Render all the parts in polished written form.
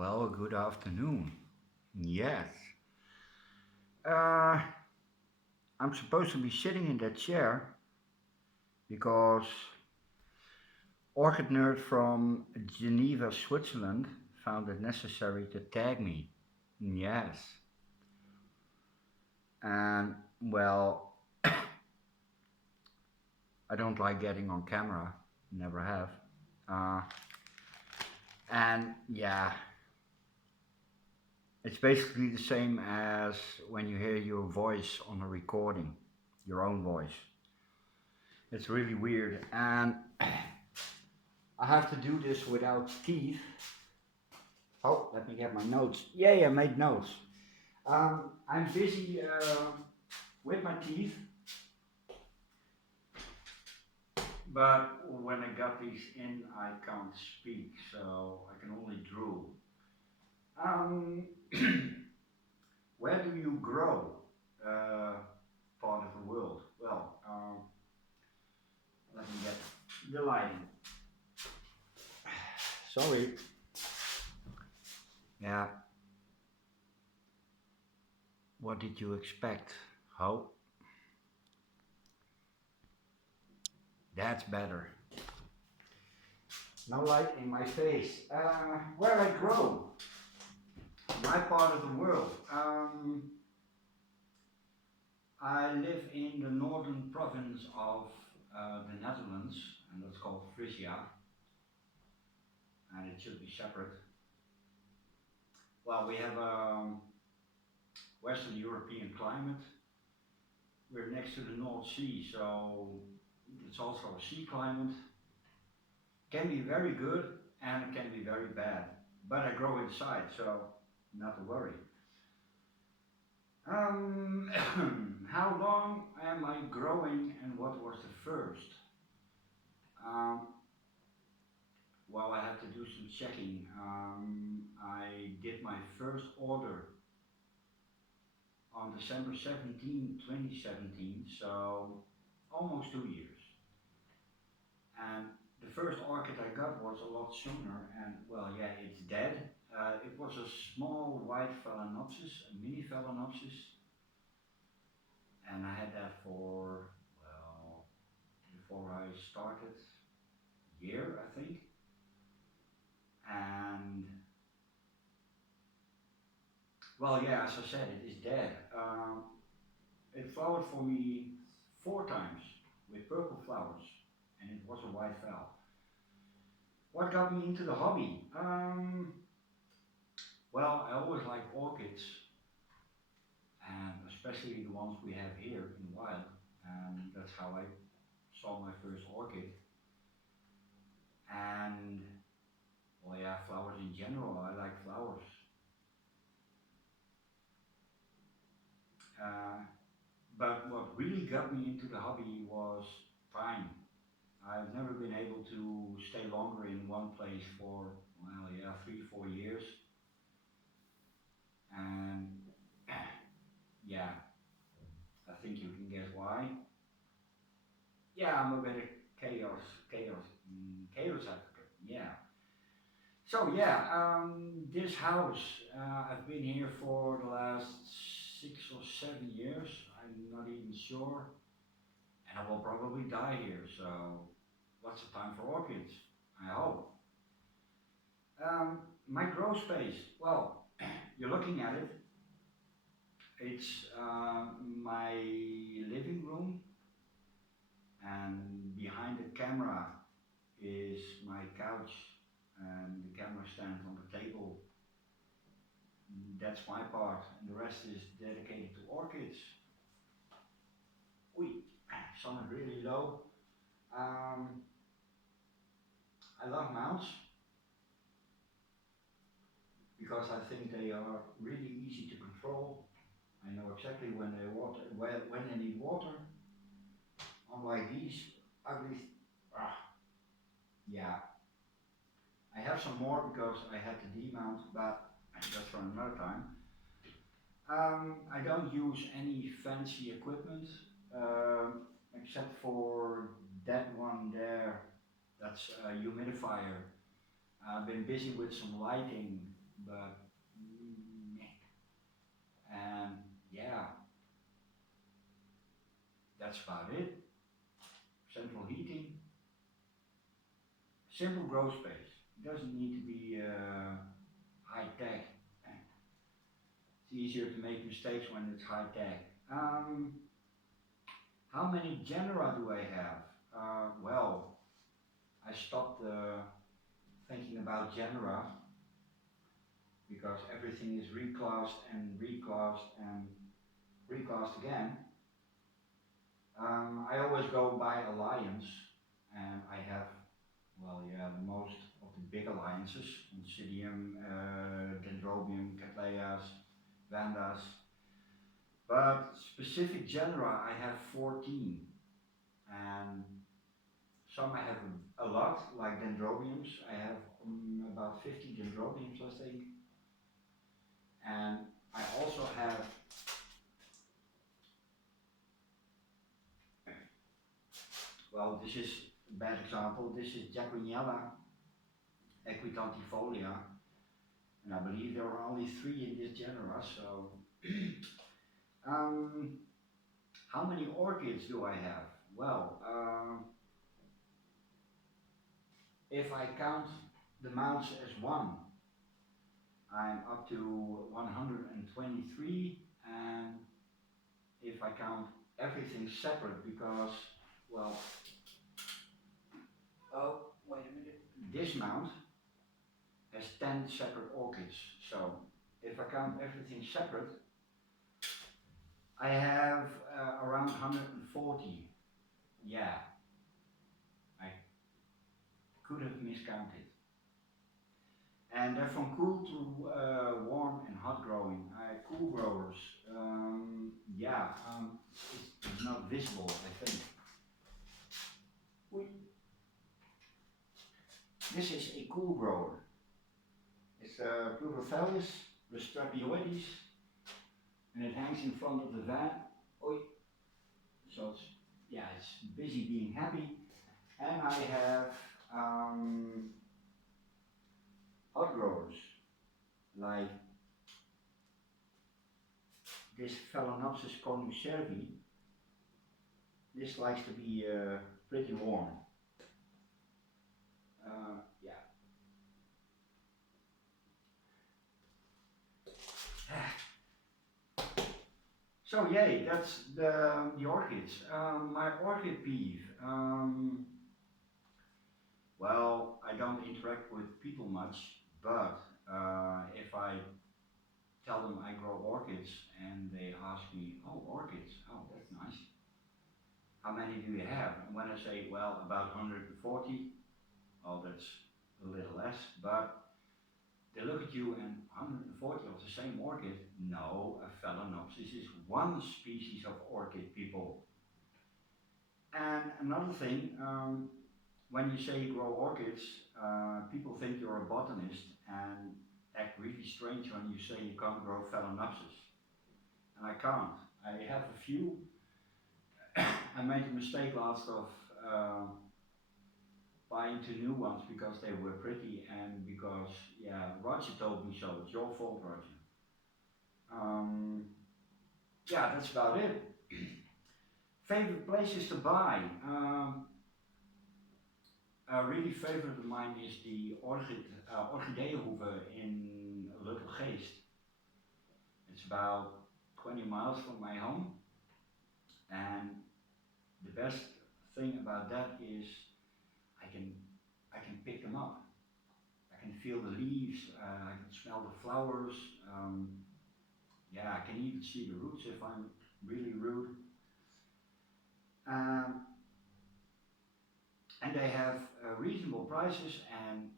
Well, good afternoon. Yes. Uh, I'm supposed to be sitting in that chair because Orchid Nerd from Geneva, Switzerland found it necessary to tag me. Yes. And well, I don't like getting on camera, never have. Uh, and yeah, it's basically the same as when you hear your voice on a recording, your own voice. It's really weird. And I have to do this without teeth. Oh, let me get my notes. Yay, I made notes. I'm busy with my teeth, but when I got these in, I can't speak, so I can only drool. Um, where do you grow uh, part of the world? Well, let me get the lighting. Sorry. Yeah, what did you expect? How? That's better. No light in my face. Where I grow, my part of the world. I live in the northern province of the Netherlands, and that's called Frisia, and it should be separate. Well, we have a Western European climate. We're next to the North Sea, so it's also a sea climate. Can be very good and it can be very bad, but I grow inside, so not to worry. Um, how long am I growing and what was the first? Um, well, I had to do some checking. I did my first order on December 17, 2017, so almost 2 years. And the first orchid I got was a lot sooner, and well, yeah, it's dead. It was a small white phalaenopsis, a mini phalaenopsis, and I had that for, well, before I started, year, I think. And well, yeah, as I said, it is dead. It flowered for me 4 times with purple flowers, and it was a white phal. What got me into the hobby? Well, I always like orchids, and especially the ones we have here in the wild, and that's how I saw my first orchid. And well, yeah, flowers in general. I like flowers. Uh, But what really got me into the hobby was time. I've never been able to stay longer in one place for, well, yeah, 3, 4 years. And yeah, I think you can guess why. Yeah, I'm a bit of chaos advocate. Yeah. So yeah, this house, I've been here for the last 6 or 7 years. I'm not even sure, and I will probably die here. So lots of time for orchids, I hope. My grow space, well, you're looking at it. It's my living room, and behind the camera is my couch, and the camera stands on the table. That's my part, and the rest is dedicated to orchids. Oi, sun is really low. Um, I love mounts because I think they are really easy to control. I know exactly when they water, when they need water. Unlike these ugly, ah, yeah. I have some more because I had to demount, but that's for another time. I don't use any fancy equipment except for that one there. That's a humidifier. I've been busy with some lighting, but and yeah, that's about it. Central heating, simple grow space. It doesn't need to be high tech. It's easier to make mistakes when it's high tech. How many genera do I have? Well, I stopped thinking about genera because everything is reclassed and reclassed and reclassed again. I always go by alliance, and I have, well, yeah, most of the big alliances: Oncidium, Dendrobium, Cattleyas, Vandas. But specific genera, I have 14, and some I have a lot, like Dendrobiums. I have about 50 Dendrobiums, I think. And I also have, well, this is a bad example. This is Jaquiniella equitantifolia, and I believe there are only 3 in this genera. So, how many orchids do I have? Well, if I count the mounts as one, I'm up to 123, and if I count everything separate, because, well, oh, wait a minute, this mount has 10 separate orchids, so if I count everything separate, I have around 140. Yeah, I could have miscounted. And they're from cool to warm and hot growing. Cool growers, yeah, it's not visible, I think. This is a cool grower. It's Pleurophalis Restrapioides, and it hangs in front of the van. Oi. So it's, yeah, it's busy being happy. And I have hot growers, like this Phalaenopsis conuservi. This likes to be pretty warm. Yeah. So yay, that's the orchids. My orchid peeve. Well, I don't interact with people much, but if I tell them I grow orchids and they ask me, oh, orchids, oh, that's nice. How many do you have? And when I say, well, about 140, oh, that's a little less, but they look at you and 140 of the same orchid? No, a Phalaenopsis is one species of orchid, people. And another thing, when you say you grow orchids, people think you're a botanist and act really strange when you say you can't grow Phalaenopsis. And I can't. I have a few. I made a mistake last of buying 2 new ones because they were pretty and because, yeah, Roger told me so. It's your fault, Roger. Yeah, that's about it. Favorite places to buy. A really favorite of mine is the Orchideenhoeve in Little Geest. It's about 20 miles from my home, and the best thing about that is I can pick them up. I can feel the leaves, I can smell the flowers. Yeah, I can even see the roots if I'm really rude. And they have reasonable prices, and,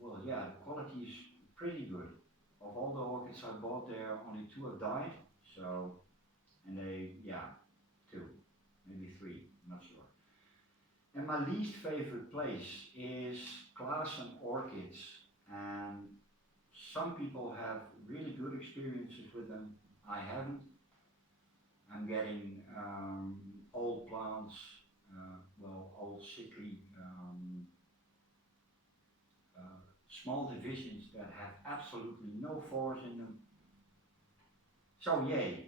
well, yeah, the quality is pretty good. Of all the orchids I bought there, only 2 have died, so, and they, yeah, 2, maybe 3, I'm not sure. And my least favorite place is Klaassen Orchids, and some people have really good experiences with them. I haven't. I'm getting old plants, well, old sickly small divisions that have absolutely no force in them. So yay,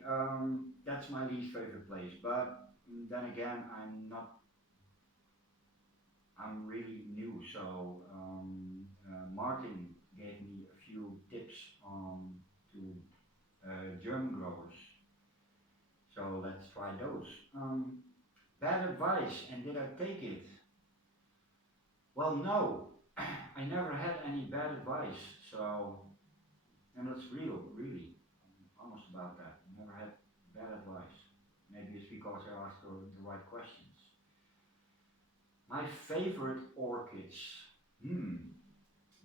that's my least favorite place. But then again, I'm really new. So Martin gave me a few tips to German growers. So let's try those. Bad advice, and did I take it? Well, no, I never had any bad advice. So, and that's real, really. I'm honest about that. I never had bad advice. Maybe it's because I asked the right questions. My favorite orchids.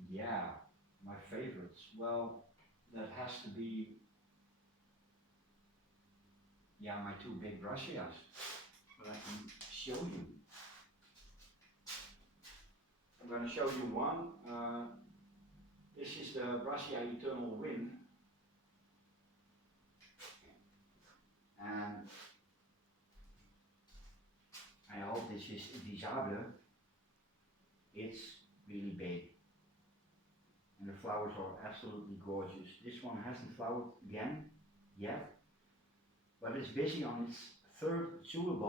Yeah, my favorites. Well, that has to be, yeah, my two big brassicas. But I can show you. I'm going to show you one. This is the Brassia Eternal Wind. And I hope this is visible. It's really big. And the flowers are absolutely gorgeous. This one hasn't flowered again yet, but it's busy on its third tulip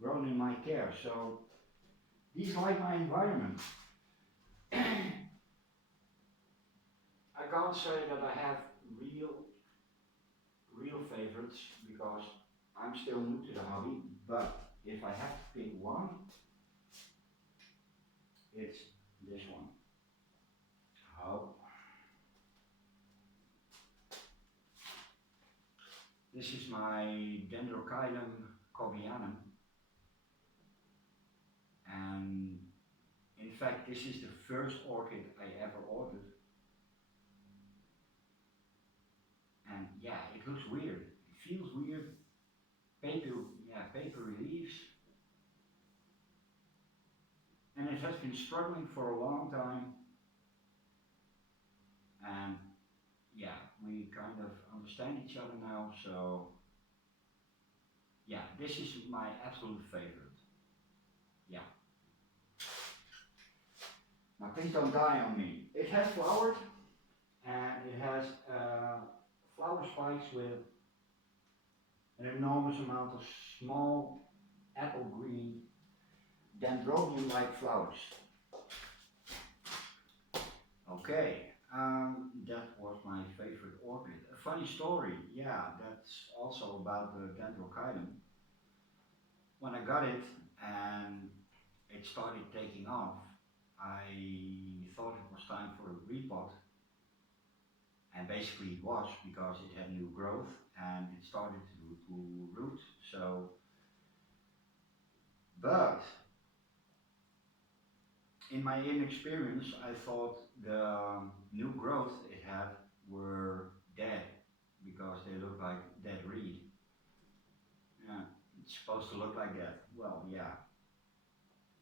grown in my care. So these like my environment. I can't say that I have real favorites because I'm still new to the hobby, but if I have to pick one, it's this one. Oh. This is my Dendrochilum cobianum, and in fact this is the first orchid I ever ordered. And yeah, it looks weird. It feels weird. Papery leaves. And it has been struggling for a long time. And yeah, we kind of understand each other now, so yeah, this is my absolute favorite. Yeah. Now please don't die on me. It has flowered, and it has flower spikes with an enormous amount of small apple green dendrobium-like flowers. Okay, that was my favorite orchid. A funny story, yeah, that's also about the Dendrochilum. When I got it and it started taking off, I thought it was time for a repot. And basically it was, because it had new growth and it started to root. So, but in my inexperience, I thought the new growth it had were dead because they look like dead reed. Yeah, it's supposed to look like that. Well, yeah.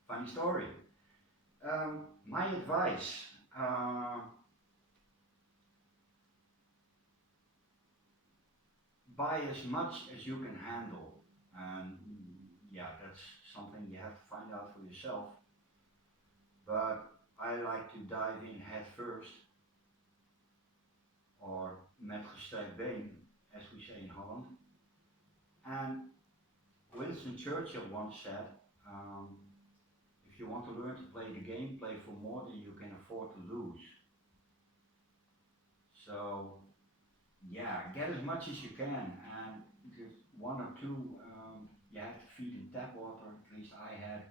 Funny story. My advice. Buy as much as you can handle. And yeah, that's something you have to find out for yourself. But I like to dive in head first, or met gestrekt been, as we say in Holland. And Winston Churchill once said, if you want to learn to play the game, play for more than you can afford to lose. So yeah, get as much as you can, and just one or two you have to feed in tap water, at least I had,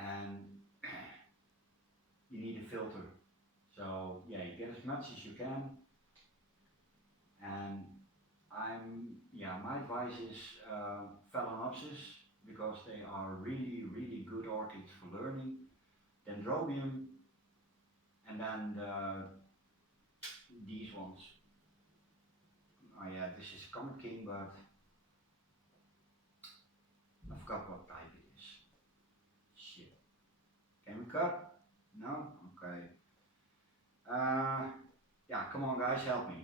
and you need a filter. So yeah, you get as much as you can, and my advice is Phalaenopsis, because they are really good orchids for learning. Dendrobium, and then these ones. Oh yeah, this is Comet King, but I forgot what type it is. Shit. Can we cut? No? Okay. Yeah, come on guys, help me.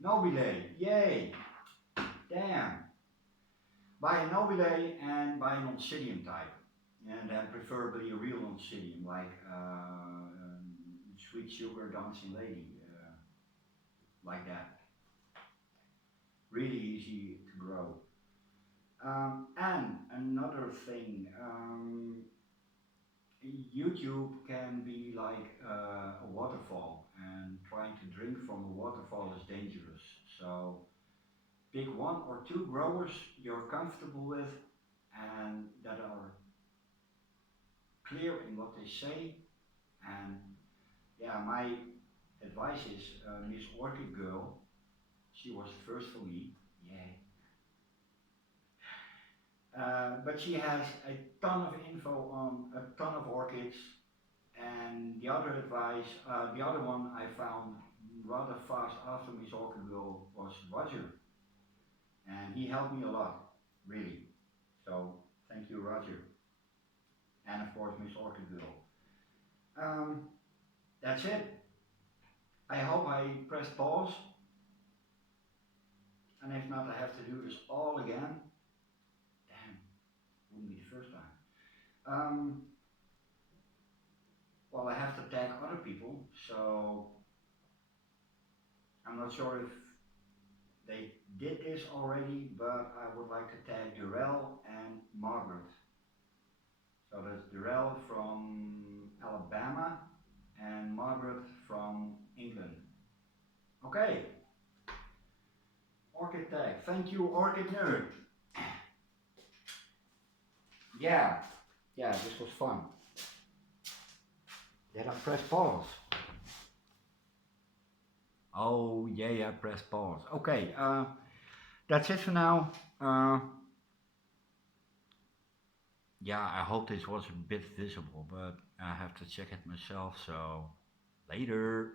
Nobile, yay! Damn. Buy a Nobile and buy an Oncidium type. and then preferably a real oncidium, like sweet sugar dancing lady, like that. Really easy to grow. And another thing, YouTube can be like a waterfall, and trying to drink from a waterfall is dangerous. So pick one or two growers you're comfortable with and that are clear in what they say. And yeah, my advice is Miss Orchid Girl. She was the first for me. Yay. But she has a ton of info on a ton of orchids. And the other advice, the other one I found rather fast after Miss Orchid Girl was Roger. And he helped me a lot, really. So thank you, Roger. And of course, Miss Orchid Girl. Um, that's it. I hope I pressed pause. And if not, I have to do this all again. Damn, wouldn't be the first time. Well, I have to tag other people, so I'm not sure if they did this already, but I would like to tag Durrell and Margaret. So that's Durrell from Alabama and Margaret from England. Okay. Orchid tag. Thank you, Orchid Nerd. Yeah, this was fun. Did I press pause? Oh, yeah, I pressed pause. Okay, that's it for now. Yeah, I hope this was a bit visible, but I have to check it myself, so later.